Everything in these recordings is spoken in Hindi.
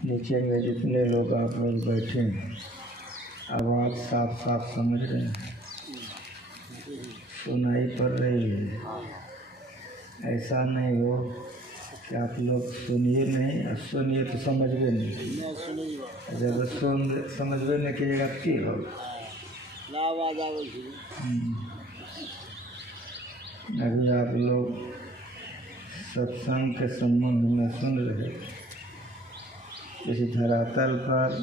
नीचे में जितने लोग आप लोग बैठे हैं, आवाज़ साफ साफ समझ रहे हैं, सुनाई पड़ रही है। ऐसा नहीं हो कि आप लोग सुनिए नहीं और सुनिए तो समझ भी नहीं। जब समझ भी नहीं कीजिएगा की हो। अभी आप लोग सत्संग के संबंध में सुन रहे। इस धरातल पर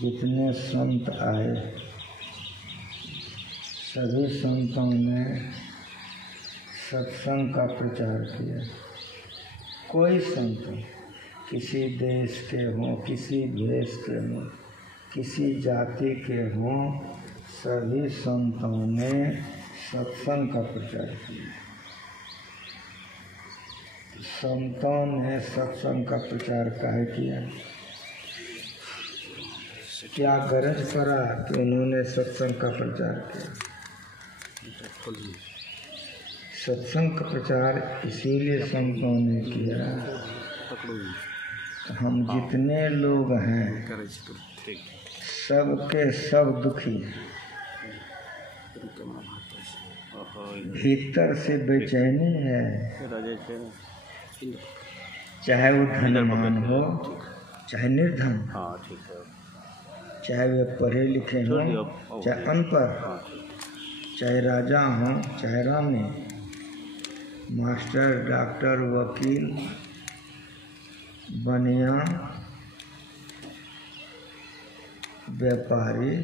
जितने संत आए, सभी संतों ने सत्संग का प्रचार किया। कोई संत किसी देश के हों, किसी भेष के हों, किसी जाति के हों, सभी संतों ने सत्संग का प्रचार किया। संतों ने सत्संग का प्रचार काहे किया? क्या गरज पड़ा कि उन्होंने सत्संग का प्रचार किया? सत्संग का प्रचार इसीलिए संतों ने किया, हम जितने लोग हैं सब के सब दुखी हैं, भीतर से बेचैनी है। चाहे वो धनवान हो, चाहे निर्धन, चाहे वे पढ़े लिखे हों, चाहे अनपढ़, चाहे राजा हों, चाहे रानी, मास्टर, डॉक्टर, वकील, बनिया, व्यापारी,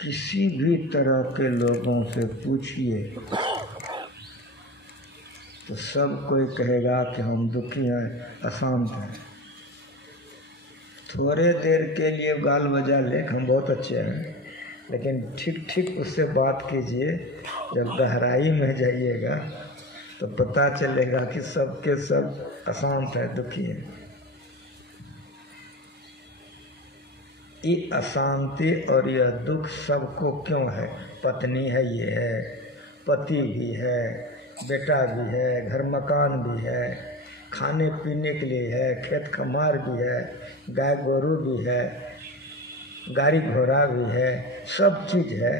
किसी भी तरह के लोगों से पूछिए तो सब कोई कहेगा कि हम दुखी हैं, अशांत हैं। थोड़े देर के लिए गाल बजा ले हम बहुत अच्छे हैं, लेकिन ठीक ठीक उससे बात कीजिए। जब गहराई में जाइएगा तो पता चलेगा कि सब के सब अशांत है, दुखी है। ये अशांति और यह दुख सबको क्यों है? पत्नी है, ये है, पति भी है, बेटा भी है, घर मकान भी है, खाने पीने के लिए है, खेत खमार भी है, गाय गोरू भी है, गाड़ी घोड़ा भी है, सब चीज़ है।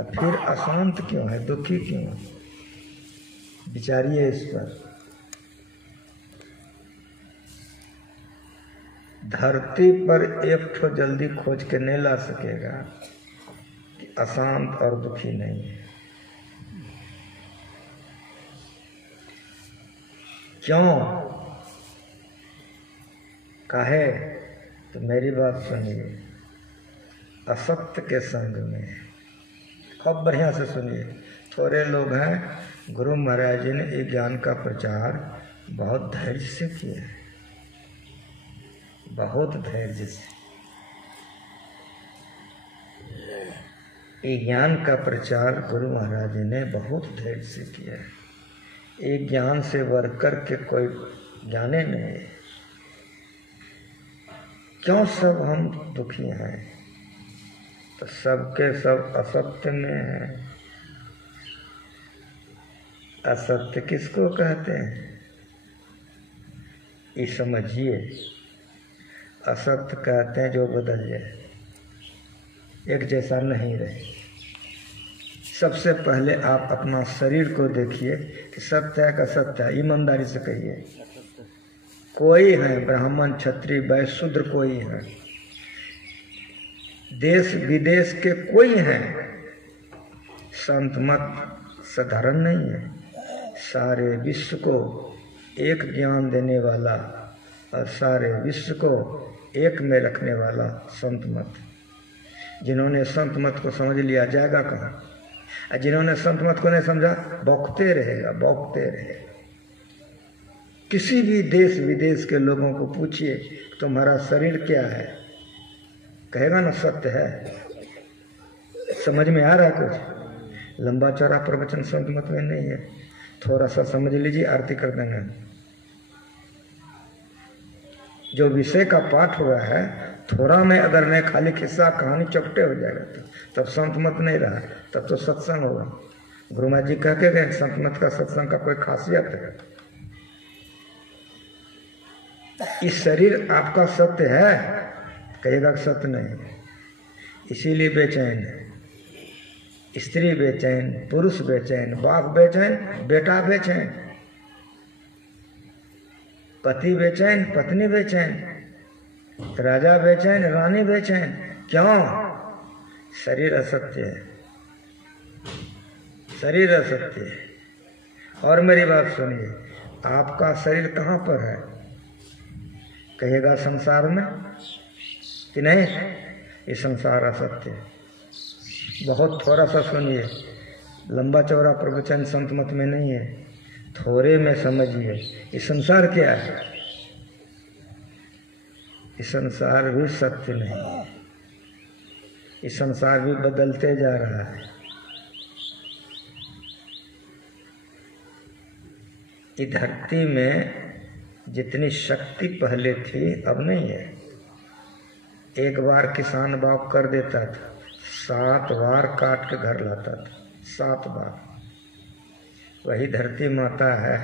फिर अशांत क्यों है, दुखी क्यों है? विचारिए इस पर। धरती पर एक ठो जल्दी खोज के नहीं ला सकेगा कि अशांत और दुखी नहीं है। क्यों? काहे? तो मेरी बात सुनिए। असत्य के संग में, अब बढ़िया से सुनिए। थोड़े लोग हैं, गुरु महाराज जी ने ये ज्ञान का प्रचार बहुत धैर्य से किया है, बहुत धैर्य से। ये ज्ञान का प्रचार गुरु महाराज जी ने बहुत धैर्य से किया है। एक ज्ञान से बढ़कर के कोई ज्ञाने नहीं। क्यों सब हम दुखी हैं? तो सबके सब असत्य में हैं। असत्य किसको कहते हैं? ये समझिए। असत्य कहते हैं जो बदल जाए, एक जैसा नहीं रहे। सबसे पहले आप अपना शरीर को देखिए कि सत्य है का सत्य है, ईमानदारी से कहिए। कोई है ब्राह्मण, क्षत्रिय, वैश्य, शूद्र, कोई है, देश विदेश के कोई हैं, संत मत साधारण नहीं है। सारे विश्व को एक ज्ञान देने वाला और सारे विश्व को एक में रखने वाला संत मत। जिन्होंने संत मत को समझ लिया जाएगा कहाँ? और जिन्होंने संत मत को नहीं समझा, बौखते रहेगा, बौखते रहेगा। किसी भी देश विदेश के लोगों को पूछिए तुम्हारा शरीर क्या है, कहेगा ना सत्य है। समझ में आ रहा है कुछ? लंबा चौड़ा प्रवचन संत मत में नहीं है, थोड़ा सा समझ लीजिए, आरती कर देंगे। जो विषय का पाठ हुआ है, थोड़ा में अगर नहीं, खाली किस्सा कहानी चपटे हो जाएगा तो तब संत मत नहीं रहा, तब तो सत्संग होगा। गुरु महाराज जी कह के गए संत का सत्संग का कोई खासियत है? इस शरीर आपका सत्य है? कहेगा सत्य नहीं, इसीलिए बेचैन है। स्त्री बेचैन, पुरुष बेचैन, बाप बेचैन, बेटा बेचैन, पति बेचैन, पत्नी बेचैन, राजा बेचैन, रानी बेचैन। क्यों? शरीर असत्य है, शरीर असत्य है। और मेरी बात सुनिए, आपका शरीर कहाँ पर है? कहेगा संसार में कि नहीं, ये संसार असत्य है। बहुत थोड़ा सा सुनिए, लंबा चौड़ा प्रवचन संत मत में नहीं है, थोड़े में समझिए। ये संसार क्या है? ये संसार भी सत्य नहीं है, ये संसार भी बदलते जा रहा है। ये धरती में जितनी शक्ति पहले थी अब नहीं है। एक बार किसान बाग कर देता था, 7 बार काट के घर लाता था, 7 बार। वही धरती माता है,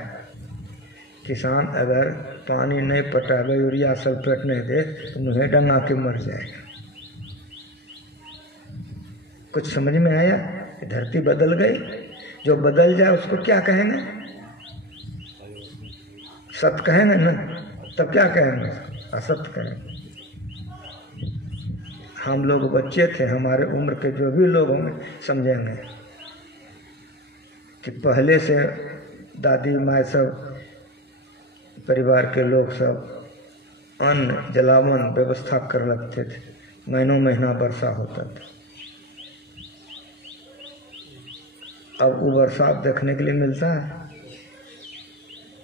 किसान अगर पानी नहीं पटावे, यूरिया सल्फेट नहीं दे तो मुँह डंगा के मर जाएगा। कुछ समझ में आया? धरती बदल गई। जो बदल जाए उसको क्या कहेंगे? सत्य कहेंगे ना, तब क्या कहेंगे? असत्य कहेंगे। हम लोग बच्चे थे, हमारे उम्र के जो भी लोग होंगे समझेंगे कि पहले से दादी माँ सब परिवार के लोग सब अन्न जलावन व्यवस्था कर रखते थे, महीनों महीना वर्षा होता था। अब वो बरसात देखने के लिए मिलता है?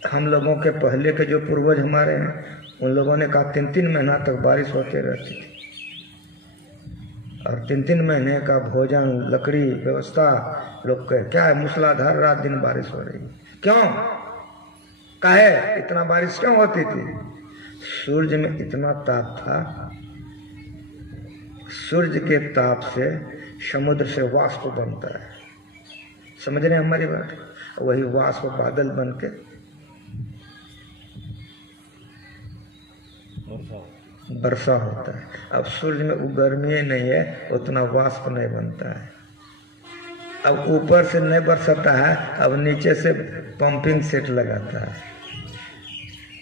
हम लोगों के पहले के जो पूर्वज हमारे हैं, उन लोगों ने कहा 3-3 महीना तक बारिश होते रहती थी, और 3-3 महीने का भोजन, लकड़ी व्यवस्था लोग कहे। क्या है? मूसलाधार रात दिन बारिश हो रही। क्यों? काहे इतना बारिश क्यों होती थी? सूर्य में इतना ताप था, सूर्य के ताप से समुद्र से वाष्प बनता है। समझ रहे हैं हमारी बात? वही वाष्प बादल बन के वर्षा होता है। अब सूर्य में वो गर्मी नहीं है, उतना वाष्प नहीं बनता है। अब ऊपर से नहीं बरसाता है, अब नीचे से पंपिंग सेट लगाता है।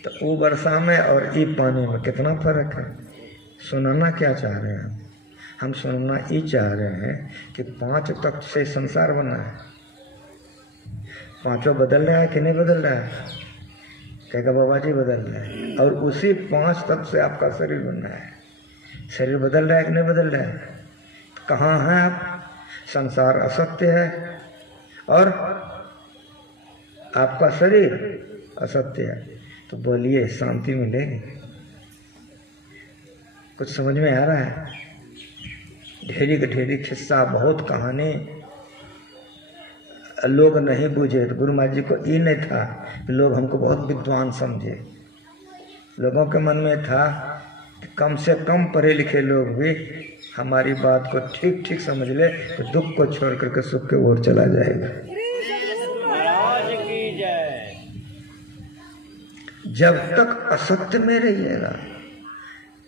तो वो वर्षा में और ये पानी में कितना फर्क है? सुनाना क्या चाह रहे हैं हम सुनना ये चाह रहे हैं कि 5 तत्व से संसार बना है। 5 बदल रहा है कि नहीं बदल रहा है? कहेगा बाबा जी बदल रहा है। और उसी 5 तत्व से आपका शरीर बन रहा है। शरीर बदल रहा है कि नहीं बदल रहा है? कहाँ हैं आप? संसार असत्य है और आपका शरीर असत्य है। तो बोलिए, शांति मिलेगी? कुछ समझ में आ रहा है? ढेरी के ढेरी किस्सा, बहुत कहानी लोग नहीं बुझे। तो गुरु महाराज जी को ये नहीं था कि लोग हमको बहुत विद्वान समझे। लोगों के मन में था कि कम से कम पढ़े लिखे लोग भी हमारी बात को ठीक ठीक समझ ले तो दुख को छोड़ करके सुख के ओर चला जाएगा। जब तक असत्य में रहिएगा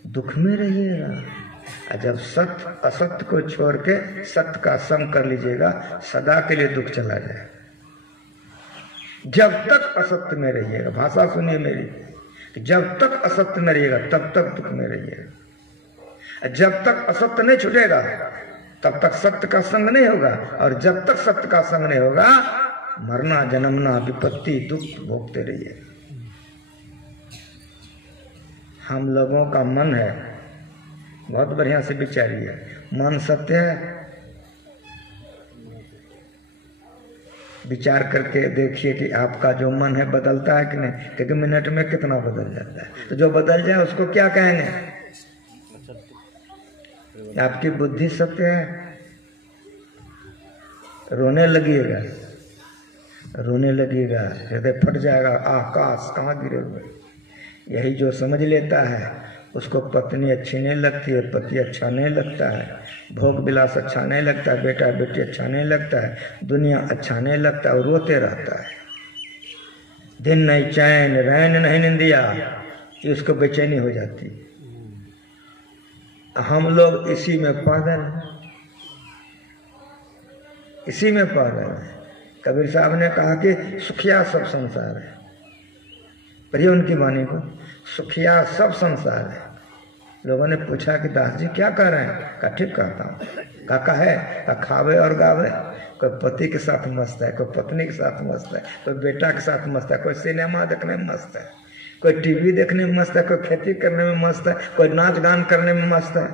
दुख में रहिएगा, और जब सत्य असत्य को छोड़ के सत्य का संग कर लीजिएगा, सदा के लिए दुख चला जाएगा। जब तक असत्य में रहिएगा, भाषा सुनिए मेरी, जब तक असत्य में रहिएगा तब तक दुख में रहिएगा। जब तक असत्य नहीं छूटेगा तब तक सत्य का संग नहीं होगा, और जब तक सत्य का संग नहीं होगा मरना जन्मना विपत्ति दुख भोगते रहिए। हम लोगों का मन है, बहुत बढ़िया से विचारिए, मन सत्य है? विचार करके देखिए कि आपका जो मन है बदलता है कि नहीं, क्योंकि मिनट में कितना बदल जाता है। तो जो बदल जाए उसको क्या कहेंगे? आपकी बुद्धि सत्य है? रोने लगिएगा, रोने लगेगा, हृदय फट जाएगा, आकाश कहाँ गिरे हुए। यही जो समझ लेता है उसको पत्नी अच्छी नहीं लगती है, पति अच्छा नहीं लगता है, भोग विलास अच्छा नहीं लगता है, बेटा बेटी अच्छा नहीं लगता है, दुनिया अच्छा नहीं लगता है, और रोते रहता है। दिन नहीं चैन रैन नहीं निंदिया, ये उसको बेचैनी हो जाती है। हम लोग इसी में पागल हैं, इसी में पागल हैं। कबीर साहब ने कहा कि सुखिया सब संसार है, पढ़िए उनकी वाणी को, सुखिया सब संसार है। लोगों ने पूछा कि दास जी क्या कह रहे हैं? कहा ठीक कहता हूँ। कहा है? कहा खावे और गावे, कोई पति के साथ मस्त है, कोई पत्नी के साथ मस्त है, कोई बेटा के साथ मस्त है, कोई सिनेमा देखने में मस्त है, कोई टीवी देखने में मस्त है, कोई खेती करने में मस्त है, कोई नाच गान करने में मस्त है।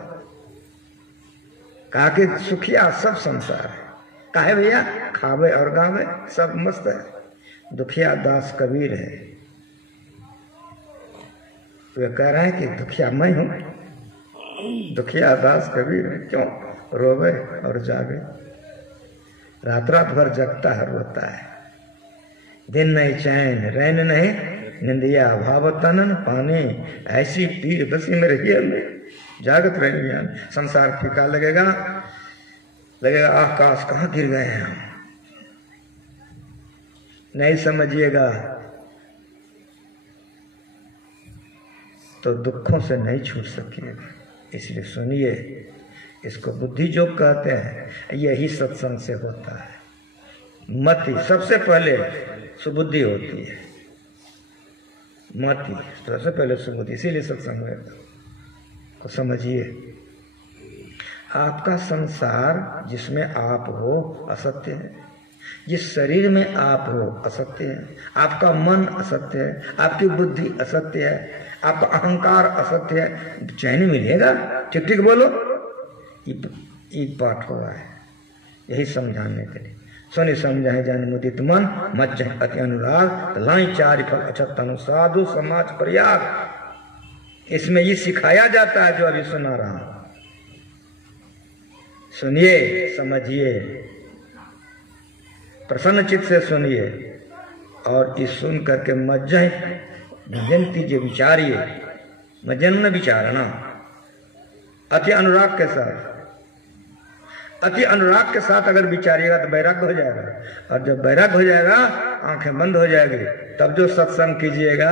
कहा कि सुखिया सब संसार है। कहा भैया खावे और गावे सब मस्त है। दुखिया दास कबीर है। तो वे कह रहे हैं कि दुखिया मैं हूं, दुखिया दास कबीर है। क्यों? रोवे और जागे, रात रात भर जगता है, रोता है। दिन नहीं चैन रैन नहीं निंदिया, भाव तनन पानी, ऐसी पीर बसी मेरे हिय में, जागत रहिए। संसार फीका लगेगा, लगेगा आकाश कहाँ गिर गए हैं हम, नहीं समझिएगा तो दुखों से नहीं छूट सकिएगा। इसलिए सुनिए, इसको बुद्धि योग कहते हैं। यही सत्संग से होता है। मति सबसे पहले सुबुद्धि होती है, मति सबसे पहले सुबुद्धि, इसीलिए सत्संग में तो समझिए। आपका संसार जिसमें आप हो असत्य है, जिस शरीर में आप हो असत्य है, आपका मन असत्य है, आपकी बुद्धि असत्य है, आपका अहंकार असत्य है, चैन मिलेगा? ठीक ठीक बोलो। ये पाठ हुआ है यही समझाने के लिए। सुनि समझाए जान मुदित मन, मज्ज अति अनुराग, लाई चारि फल अछत तनु साधु समाज प्रयाग। इसमें ये सिखाया जाता है जो अभी सुना रहा हूं। सुनिए, समझिए, प्रसन्न चित्त से सुनिए, और इस सुन करके मज्जह भजन कीजिए, विचारिए। मजन न विचारना, अति अनुराग के साथ। अति अनुराग के साथ अगर विचारिएगा तो वैराग्य हो जाएगा, और जब वैराग्य हो जाएगा आंखें बंद हो जाएगी, तब जो सत्संग कीजिएगा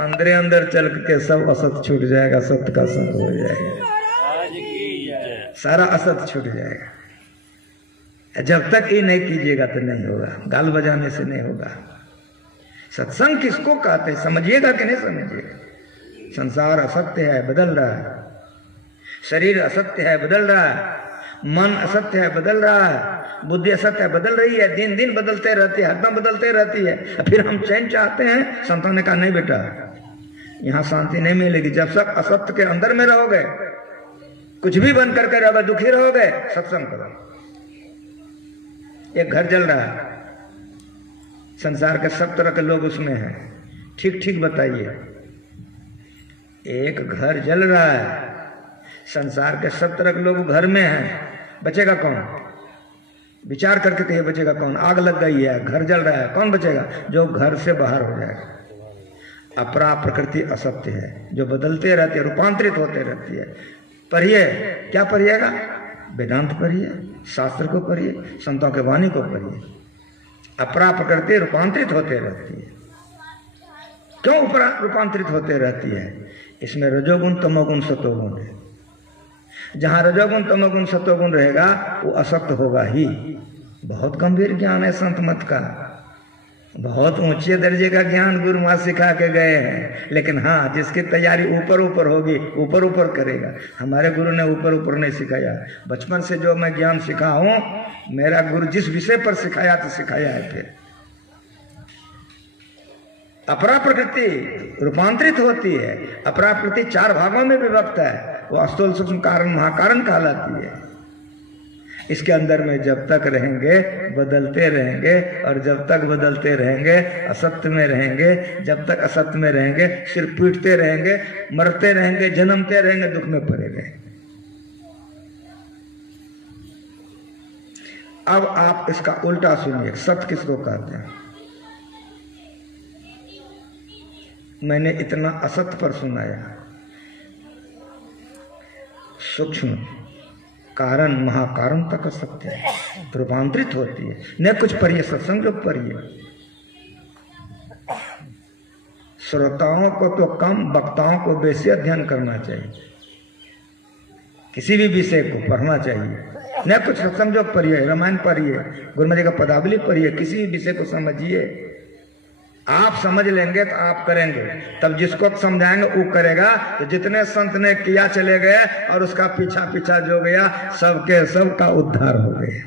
अंदर अंदर चल के सब असत छूट जाएगा, सत्य का संग हो जाएगा, सारा असत छूट जाएगा। जब तक ये नहीं कीजिएगा तो नहीं होगा, गाल बजाने से नहीं होगा। सत्संग किसको कहते हैं समझिएगा कि नहीं समझिएगा? संसार असत्य है, बदल रहा है। शरीर असत्य है, बदल रहा है। मन असत्य है, बदल रहा है। बुद्धि असत्य है, बदल रही है। दिन दिन बदलते रहती है, हरदम बदलते रहती है। फिर हम चैन चाहते हैं। संतों ने कहा नहीं बेटा, यहाँ शांति नहीं मिलेगी जब तक असत्य के अंदर में रहोगे, कुछ भी बन करके रहोगे, दुखी रहोगे। सत्संग करो। एक घर जल रहा है, संसार के सब तरह के लोग उसमें हैं, ठीक ठीक बताइए। एक घर जल रहा है, संसार के सब तरह के लोग घर में हैं, बचेगा कौन? विचार करके कहिए, बचेगा कौन? आग लग गई है, घर जल रहा है, कौन बचेगा? जो घर से बाहर हो जाएगा। अपरा प्रकृति असत्य है, जो बदलते रहती है, रूपांतरित होते रहती है। पढ़िए, क्या पढ़िएगा? वेदांत पढ़िए, शास्त्र को पढ़िए, संतों के वाणी को पढ़िए। अपरा प्रकृति रूपांतरित होते रहती है। क्यों रूपांतरित होते रहती है? इसमें रजोगुण तमोगुण सतोगुण है। जहां रजोगुण तमोगुण सतोगुण रहेगा वो असत्य होगा ही। बहुत गंभीर ज्ञान है संत मत का, बहुत ऊंचे दर्जे का ज्ञान गुरु माँ सिखा के गए हैं। लेकिन हाँ, जिसकी तैयारी ऊपर ऊपर होगी, ऊपर ऊपर करेगा। हमारे गुरु ने ऊपर ऊपर नहीं सिखाया। बचपन से जो मैं ज्ञान सीखा हूं, मेरा गुरु जिस विषय पर सिखाया तो सिखाया है। फिर अपरा प्रकृति रूपांतरित होती है। अपरा प्रकृति 4 भागों में विभक्त है। वो स्थूल सूक्ष्म कारण महाकारण कहलाती है। इसके अंदर में जब तक रहेंगे बदलते रहेंगे, और जब तक बदलते रहेंगे असत्य में रहेंगे। जब तक असत्य में रहेंगे सिर पीटते रहेंगे, मरते रहेंगे, जन्मते रहेंगे, दुख में पड़े रहेंगे। अब आप इसका उल्टा सुनिए, सत्य किसको कहते हैं? मैंने इतना असत्य पर सुनाया, सूक्ष्म कारण महाकारण तक असत्य है, रूपांतरित होती है। न कुछ पढ़िए, सत्संग जो पढ़िए। श्रोताओं को तो कम, वक्ताओं को बेसी अध्ययन करना चाहिए। किसी भी विषय को पढ़ना चाहिए। न कुछ सत्संग जो पढ़िए, रामायण पढ़िए, गुरु महाराज का पदावली पढ़िए, किसी भी विषय को समझिए। आप समझ लेंगे तो आप करेंगे, तब जिसको समझाएंगे वो करेगा। तो जितने संत ने किया चले गए और उसका पीछा पीछा जो गया, सबके सबका उद्धार हो गया,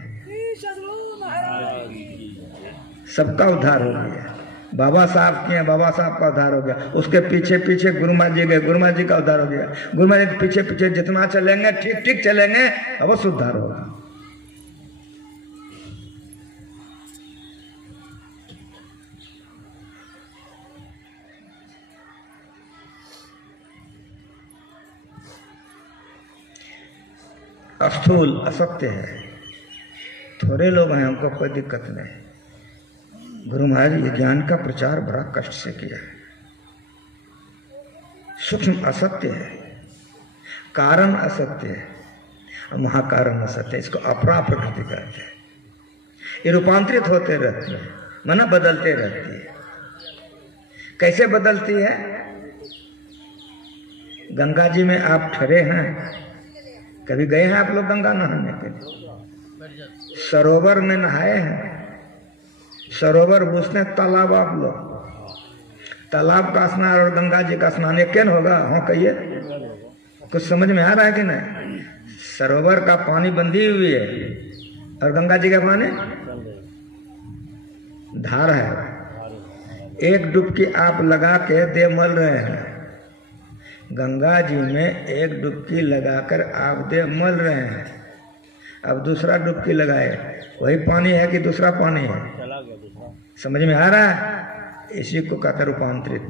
सबका उद्धार हो गया। बाबा साहब किए, बाबा साहब का उद्धार हो गया। उसके पीछे पीछे गुरु महाराज जी गए, गुरु महाराज जी का उद्धार हो गया। गुरु महाराज के पीछे पीछे जितना चलेंगे, ठीक ठीक चलेंगे, अवश्य उद्धार होगा। स्थूल असत्य है, थोड़े लोग हैं, हमको कोई दिक्कत नहीं। गुरु महाराज ये ज्ञान का प्रचार बड़ा कष्ट से किया है। सूक्ष्म असत्य है, कारण असत्य है, और महाकारण असत्य है। इसको अपरा प्रकृति कहते हैं। ये रूपांतरित होते रहती है, माना बदलते रहती है। कैसे बदलती है? गंगा जी में आप ठहरे हैं, कभी गए हैं आप लोग गंगा नहाने के लिए? सरोवर में नहाए हैं? सरोवर पूछते हैं, तालाब आप लोग, तालाब का स्नान और गंगा जी का स्नान एक कैन होगा? हाँ कहिए, कुछ समझ में आ रहा है कि नहीं? सरोवर का पानी बंधी हुई है और गंगा जी का पानी धार है। एक डुबकी आप लगा के दे मल रहे हैं, गंगा जी में एक डुबकी लगाकर आप दे मल रहे हैं। अब दूसरा डुबकी लगाए, वही पानी है कि दूसरा पानी है? समझ में आ रहा है? इसी को कहते रूपांतरित।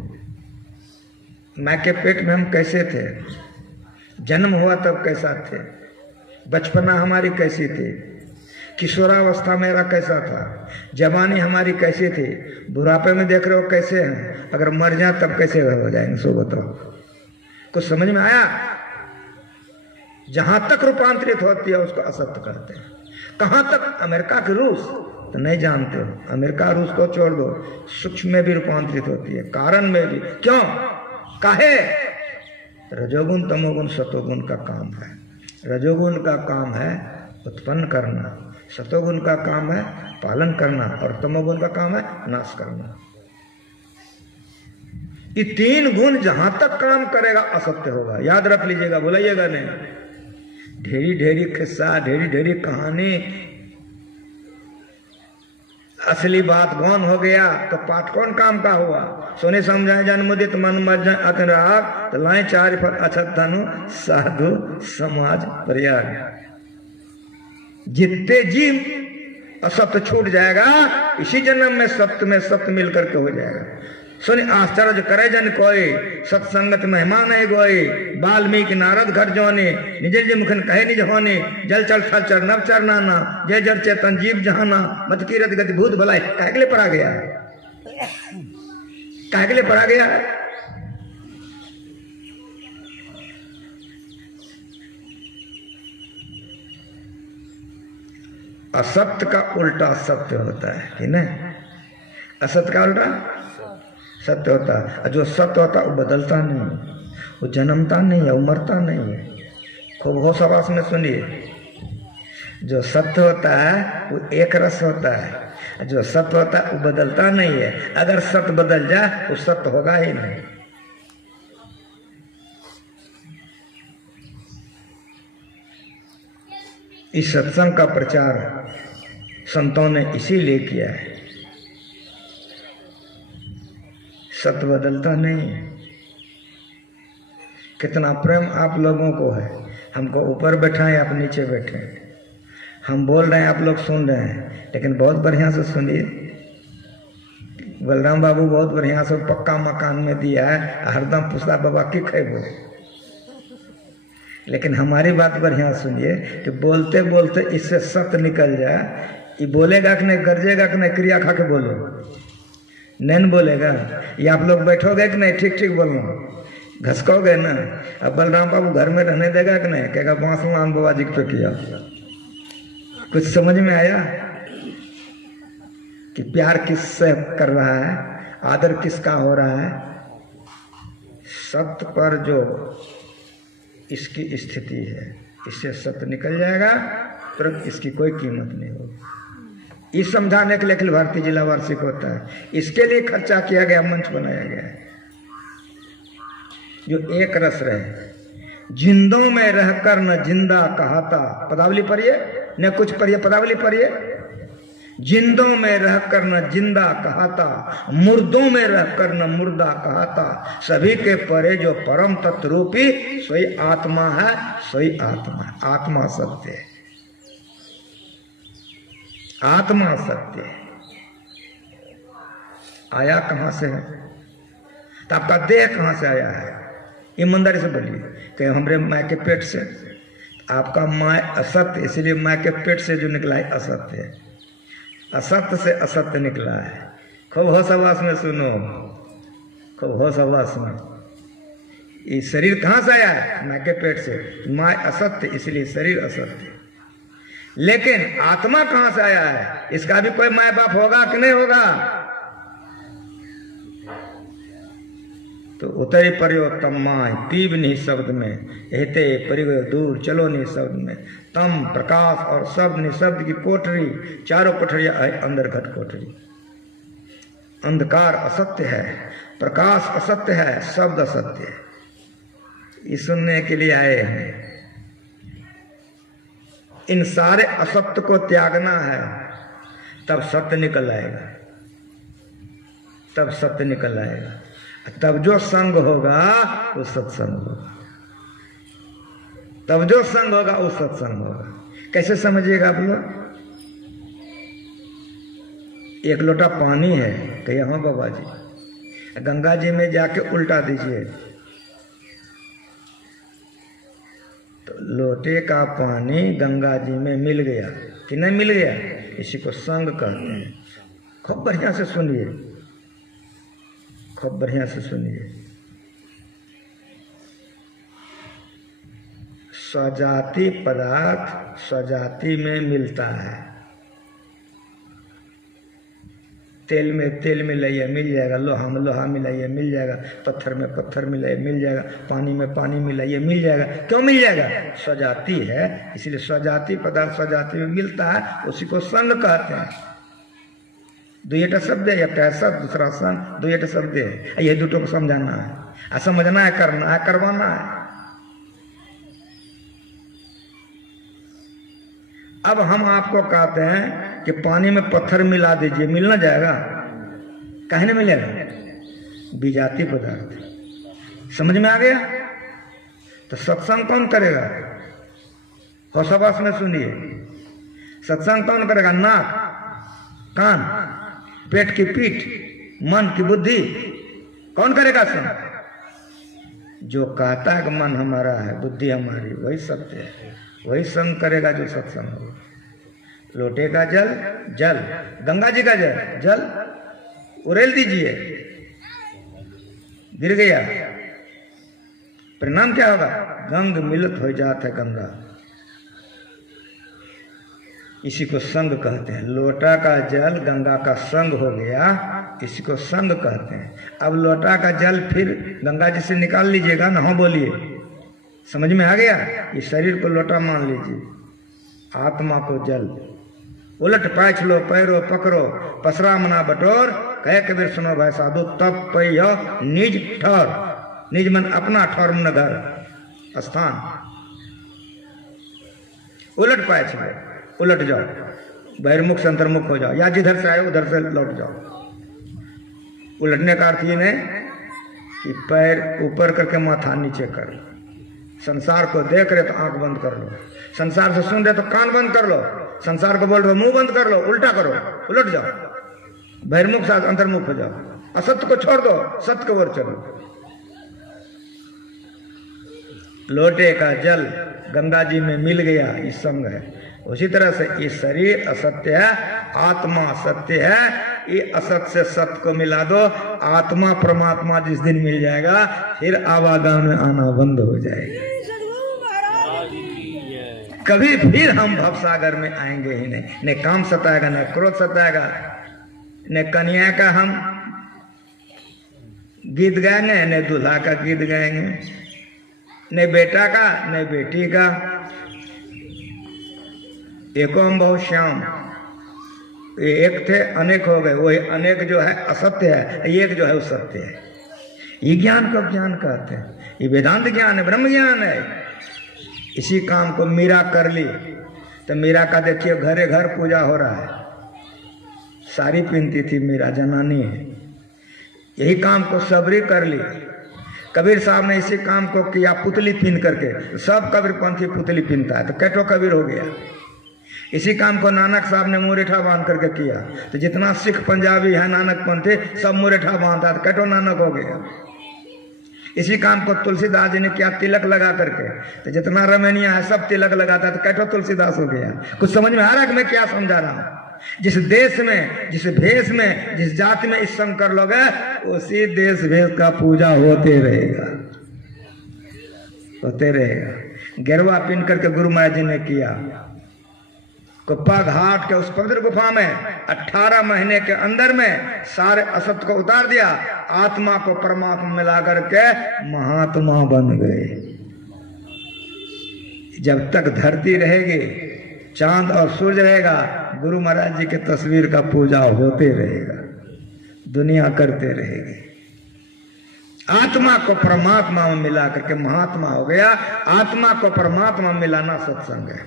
माँ के पेट में हम कैसे थे, जन्म हुआ तब कैसा थे, बचपना हमारी कैसी थी, किशोरावस्था मेरा कैसा था, जवानी हमारी कैसी थी, बुढ़ापे में देख रहे हो कैसे हैं, अगर मर जाए तब कैसे हो जाएंगे, सो बताओ। कुछ समझ में आया? जहां तक रूपांतरित होती है उसको असत्य कहते हैं। कहां तक? अमेरिका के रूस तो नहीं जानते हो, अमेरिका रूस को छोड़ दो, सूक्ष्म में भी रूपांतरित होती है, कारण में भी। क्यों? काहे? रजोगुण तमोगुण सतोगुण का काम है। रजोगुण का काम है उत्पन्न करना, सतोगुण का काम है पालन करना, और तमोगुण का काम है नाश करना। ये तीन गुण जहां तक काम करेगा असत्य होगा, याद रख लीजिएगा, भूलाइएगा नहीं। ढेरी ढेरी किस्सा, ढेरी ढेरी कहानी, असली बात गौन हो गया तो पाठ कौन काम का हुआ? सोने समझाए जन्मुदित मन मज्जन अतन राग, तो लाए चार फल अछत धनु साधु समाज प्रयाग। जितने जीव असत्य छूट जाएगा, इसी जन्म में सत्य मिलकर के हो जाएगा। सुन आश्चर्य करे जन कोई, सत्संगत महिमा नहीं गोई। वाल्मीकि नारद घर जोने, निज निज मुखन कहे निज होने। जल चल थल चर नव चर नाना, जय जर चेतन जीव जहाना। मत की रत गति भूत भलाई। काहे के लिए पढ़ा गया है? काहे के लिए पढ़ा गया है? असत्य का उल्टा सत्य होता है कि नहीं? असत्य का उल्टा सत्य होता है। और जो सत्य होता है वो बदलता नहीं, वो जन्मता नहीं है, वो मरता नहीं है। खूब होश आवाज में सुनिए, जो सत्य होता है वो एक रस होता है, जो सत्य होता है वो बदलता नहीं है। अगर सत्य बदल जाए तो सत्य होगा ही नहीं। इस सत्संग का प्रचार संतों ने इसीलिए किया है। सत्य बदलता नहीं। कितना प्रेम आप लोगों को है, हमको ऊपर बैठाएं, आप नीचे बैठे। हम बोल रहे हैं, आप लोग सुन रहे हैं, लेकिन बहुत बढ़िया से सुनिए। बलराम बाबू बहुत बढ़िया से पक्का मकान में दिया है, हरदम पूछता बाबा की खेबो। लेकिन हमारी बात बढ़िया सुनिए कि बोलते बोलते इससे सत्य निकल जाए। ये बोलेगा कि नहीं, गरजेगा कि नहीं, क्रिया खा के बोलो, नहीं बोलेगा। ये आप लोग बैठोगे कि नहीं, ठीक ठीक बोलो। घसकोगे ना। अब बलराम बाबू घर में रहने देगा कि नहीं? कहेगा बांसुराम बाबा जी पे किया। कुछ समझ में आया कि प्यार किससे कर रहा है, आदर किसका हो रहा है? सत्य पर जो इसकी स्थिति है, इससे सत्य निकल जाएगा, तुरंत इसकी कोई कीमत नहीं होगी। इस समझाने के लिए अखिल भारतीय जिला वार्षिक होता है, इसके लिए खर्चा किया गया, मंच बनाया गया है। जो एक रस रहे, जिंदों में रहकर न जिंदा कहाता, पदावली पढ़िए न, कुछ पढ़िए, पदावली पढ़िए। जिंदों में रहकर न जिंदा कहाता, मुर्दों में रहकर न मुर्दा कहाता, सभी के परे जो परम तत्व रूपी सोई आत्मा है, सोई आत्मा है। आत्मा सत्य है, आत्मा सत्य है। आया कहां से है? तो आपका देह कहां से आया है? ईमानदारी से बोलिए कि हमरे माँ के पेट से। आपका माँ असत्य, इसलिए माँ के पेट से जो निकला है असत्य है, असत्य से असत्य निकला है। खूब होश आवास में सुनो, खूब होश आवास में। ये शरीर कहाँ से आया है? माँ के पेट से। माँ असत्य, इसलिए शरीर असत्य। लेकिन आत्मा कहाँ से आया है? इसका भी कोई माँ बाप होगा कि नहीं होगा? तो उतरे पर्यो तम माय, पीब नहीं शब्द में, कहते परिवय दूर चलो नहीं शब्द में। तम प्रकाश और शब्द निशब्द की कोठरी, चारों कोठरियां है अंदर घट कोठरी। अंधकार असत्य है, प्रकाश असत्य है, शब्द असत्य है। ये सुनने के लिए आए हैं। इन सारे असत्य को त्यागना है, तब सत्य निकल आएगा, तब सत्य निकल आएगा। तब जो संग होगा वो सत्संग होगा, तब जो संग होगा वो सत्संग होगा। कैसे समझिएगा आप लोग? एक लोटा पानी है, कहिए हाँ बाबा जी, गंगा जी में जाके उल्टा दीजिए तो लोटे का पानी गंगा जी में मिल गया कि नहीं मिल गया? इसी को संग कहते हैं। खूब बढ़िया से सुनिए, खूब बढ़िया से सुनिए। स्वजाति पदार्थ स्वजाति में मिलता है। तेल में तेल मिलाइए मिल जाएगा, लोहा में लोहा मिलाइए मिल जाएगा, पत्थर में पत्थर मिलाइए मिल जाएगा, पानी में पानी मिलाइए मिल जाएगा। क्यों मिल जाएगा? स्वजाति है, इसलिए स्वजाति पदार्थ स्वजाति में मिलता है, उसी को संग कहते हैं। दुईटा शब्द है, एक शब्द दूसरा संग, दुईटा शब्द है। ये दुटों को समझाना है, समझना है, करना है, करवाना है। अब हम आपको कहते हैं कि पानी में पत्थर मिला दीजिए, मिल ना जाएगा? काहे नहीं मिलेगा? विजाति पदार्थ। समझ में आ गया? तो सत्संग कौन करेगा? होशाबास में सुनिए, सत्संग कौन करेगा? नाक, कान, पेट की पीठ, मन की बुद्धि, कौन करेगा संग? जो कहता है कि मन हमारा है, बुद्धि हमारी, वही सत्य है, वही संग करेगा जो सत्संग होगा। लोटे का जल जल, गंगा जी का जल जल उड़ेल दीजिए, गिर गया, परिणाम क्या होगा? गंग मिलित हो जाता है गंगा। इसी को संग कहते हैं। लोटा का जल गंगा का संग हो गया, इसी को संग कहते हैं। अब लोटा का जल फिर गंगा जी से निकाल लीजिएगा ना, हाँ बोलिए, समझ में आ गया? इस शरीर को लोटा मान लीजिए, आत्मा को जल। उलट पाछ लो पैरो पकड़ो, पसरा मना बटोर, कह कबीर सुनो भाई साधु, तब पैयो निज ठौर। निज मन अपना, ठौर मन घर स्थान। उलट पाछ लो, उलट जाओ, बहिर्मुख से अंतर्मुख हो जाओ, या जिधर से आए उधर से लौट जाओ। उलटने का अर्थ ये नहीं कि पैर ऊपर करके माथा नीचे कर लो। संसार को देख रहे तो आंख बंद कर लो, संसार से सुन रहे तो कान बंद कर लो, संसार को बोल रहे मुंह बंद कर लो, उल्टा करो, उलट जाओ, बहिर्मुख से अंतर्मुख हो जाओ। असत्य को छोड़ दो, सत्य की ओर चलो। लोटे का जल गंगा जी में मिल गया, इस संग है। उसी तरह से ये शरीर असत्य है, आत्मा सत्य है, ये असत से सत्य को मिला दो, आत्मा परमात्मा जिस दिन मिल जाएगा फिर आवागमन में आना बंद हो जाएगा। कभी फिर हम भवसागर में आएंगे ही नहीं। न काम सताएगा, न क्रोध सताएगा, न कन्या का हम गीत गाएंगे, न दूल्हा का गीत गाएंगे, न बेटा का न बेटी का। एकोम बहु श्याम, ये एक थे अनेक हो गए, वही अनेक जो है असत्य है, एक जो है वो सत्य है। ये ज्ञान कब ज्ञान कहते हैं? ये वेदांत ज्ञान है, ब्रह्म ज्ञान है। इसी काम को मीरा कर ली तो मीरा का देखिए घरे घर पूजा हो रहा है, साड़ी पहनती थी मीरा, जनानी है। यही काम को सबरी कर ली, कबीर साहब ने इसी काम को किया पुतली पहन करके। सब कबीरपंथी पुतली पहनता है तो कैटो कबीर हो गया। इसी काम को नानक साहब ने मुरेठा बांध करके किया, तो जितना सिख पंजाबी है नानक पंथी सब मुरेठा बांधता तो कैटो नानक हो गया। इसी काम को तुलसीदास जी ने किया तिलक लगा करके, तो जितना रमैनिया है सब तिलक लगाता तो कैटो तुलसीदास हो गया। कुछ समझ में आ रहा है कि मैं क्या समझा रहा हूं? जिस देश में, जिस भेष में, जिस जाति में इस शंकर लोग है, उसी देश भेष का पूजा होते रहेगा, होते रहेगा। गिरवा पिन करके गुरु महाराज जी ने किया। कुप्पा घाट के उस पवित्र गुफा में 18 महीने के अंदर में सारे असत को उतार दिया, आत्मा को परमात्मा मिला करके महात्मा बन गए। जब तक धरती रहेगी, चांद और सूरज रहेगा, गुरु महाराज जी के तस्वीर का पूजा होते रहेगा, दुनिया करते रहेगी। आत्मा को परमात्मा में मिला करके महात्मा हो गया। आत्मा को परमात्मा में मिलाना सत्संग है।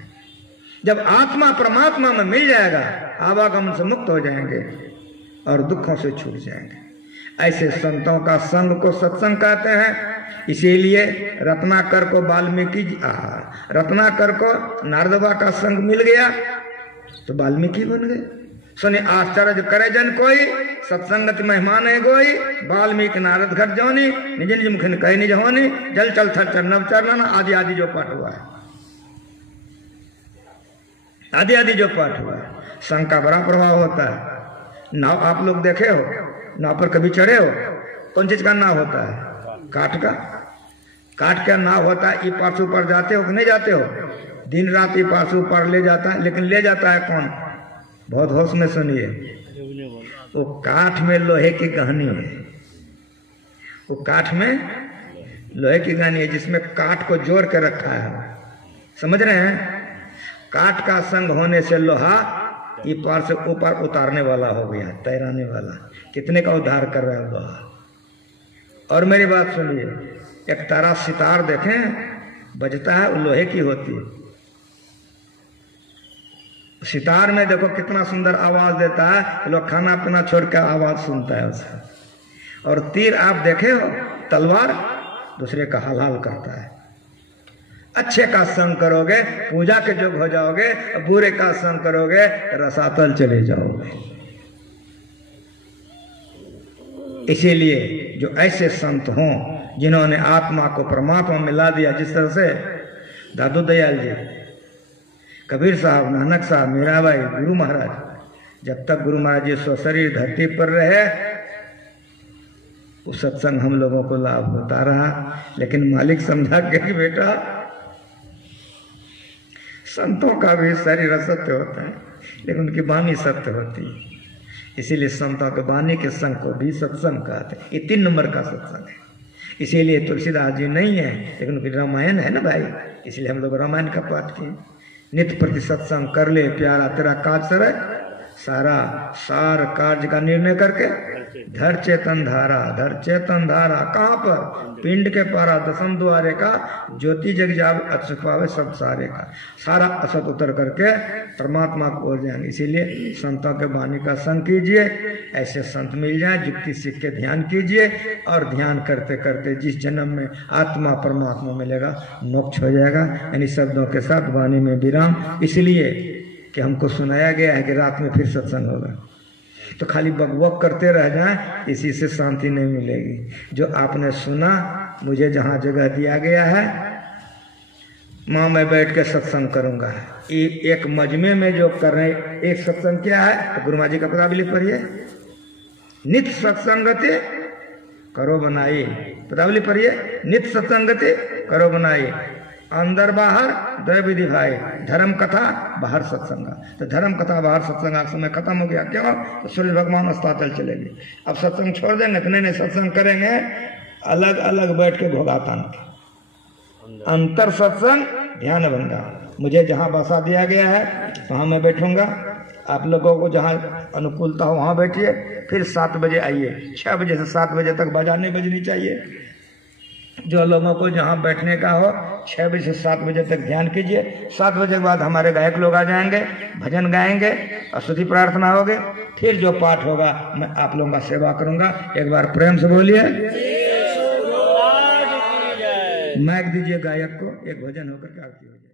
जब आत्मा परमात्मा में मिल जाएगा, आवागमन से मुक्त हो जाएंगे और दुखों से छूट जाएंगे। ऐसे संतों का संग को सत्संग कहते हैं। इसीलिए रत्नाकर को वाल्मीकि, रत्नाकर को नारदवा का संग मिल गया तो वाल्मीकि बन गए। सुने आश्चर्य करे जन कोई, सत्संगत मेहमान है गोई, वाल्मीकि नारद घट जौनी, निज निज मुख कही निज होनी, जल चल थर चरणव चरणन, आदि आदि जो पाठ हुआ है, आदि आदि जो पाठ हुआ है। संग का बड़ा प्रभाव होता है। नाव आप लोग देखे हो, नाव पर कभी चढ़े हो? कौन चीज का नाव होता है? काठ का, काठ का नाव होता है। ई पासू पर जाते हो कि नहीं जाते हो? दिन रात ई पासू पर ले जाता है, लेकिन ले जाता है कौन? बहुत होश में सुनिए, वो काठ में लोहे की गहनी है, वो काठ में लोहे की गहनी है जिसमें काठ को जोड़ के रखा है। समझ रहे हैं? काठ का संग होने से लोहा ये पार से ऊपर उतारने वाला हो गया, तैराने वाला। कितने का उद्धार कर रहा है लोहा। और मेरी बात सुनिए, एक तारा सितार देखें बजता है, वो लोहे की होती है। सितार में देखो कितना सुंदर आवाज देता है, लोग खाना पीना छोड़ कर आवाज सुनता है उसका। और तीर आप देखे हो, तलवार दूसरे का हाल हाल करता है। अच्छे का संग करोगे पूजा के जोग हो जाओगे, बुरे का संग करोगे रसातल चले जाओगे। इसीलिए जो ऐसे संत हों जिन्होंने आत्मा को परमात्मा में मिला दिया, जिस तरह से दादू दयाल जी, कबीर साहब, नानक साहब, मीराबाई, गुरु महाराज, जब तक गुरु महाराज जी स्वशरीर धरती पर रहे उस सत्संग हम लोगों को लाभ होता रहा। लेकिन मालिक समझा के कि बेटा संतों का भी शरीर असत्य होता है, लेकिन उनकी वाणी सत्य होती है। इसीलिए संतों के वाणी के संग को भी सत्संग कहते हैं। ये 3 नंबर का सत्संग है। इसीलिए तुलसीदास जी नहीं है, लेकिन उनकी रामायण है ना भाई, इसलिए हम लोग रामायण का पाठ किए। नित्य प्रति सत्संग कर ले प्यारा, तेरा काज सर सारा, सार कार्य का निर्णय करके धर चेतन धारा, धर चेतन धारा कहाँ पर? पिंड के पारा, दसम द्वारे का, ज्योति जग जावे अच्युत पावे सब सारे का। सारा असत उतर करके परमात्मा को हो जाएंगे। इसीलिए संतों के वाणी का संग कीजिए, ऐसे संत मिल जाए, जुक्ति सीख के ध्यान कीजिए, और ध्यान करते करते जिस जन्म में आत्मा परमात्मा मिलेगा मोक्ष हो जाएगा। यानी शब्दों के साथ वाणी में विराम, इसलिए कि हमको सुनाया गया है कि रात में फिर सत्संग होगा। तो खाली बकबक करते रह जाएं, इसी से शांति नहीं मिलेगी। जो आपने सुना, मुझे जहाँ जगह दिया गया है, माँ मैं बैठ के सत्संग करूँगा। एक मजमे में जो कर रहे, एक सत्संग क्या है तो गुरु महाराज जी का किताब लिख पढ़िए, नित सत्संगति करो बनाई। पदावली पढ़िए, नित सत्संगति करो बनाई। अंदर बाहर द्वय विधि भाई, धर्म कथा बाहर सत्संगा। तो धर्म कथा बाहर सत्संगा समय खत्म हो गया। क्यों? तो सूर्य भगवान अस्ताचल चलेगी। अब सत्संग छोड़ देंगे तो नहीं, सत्संग करेंगे अलग अलग बैठ के भोगातान की। अंतर सत्संग ध्यान भंगा। मुझे जहां बसा दिया गया है वहां मैं बैठूंगा, आप लोगों को जहां अनुकूलता हो वहां बैठिए। फिर 7 बजे आइए, 6 बजे से 7 बजे तक बाजा नहीं बजनी चाहिए। जो लोगों को जहां बैठने का हो 6 बजे से 7 बजे तक ध्यान कीजिए। 7 बजे के बाद हमारे गायक लोग आ जाएंगे, भजन गाएंगे और स्तुति प्रार्थना होगी। फिर जो पाठ होगा मैं आप लोगों का सेवा करूंगा। एक बार प्रेम से बोलिए। माइक दीजिए गायक को, एक भजन होकर के आरती हो जाए।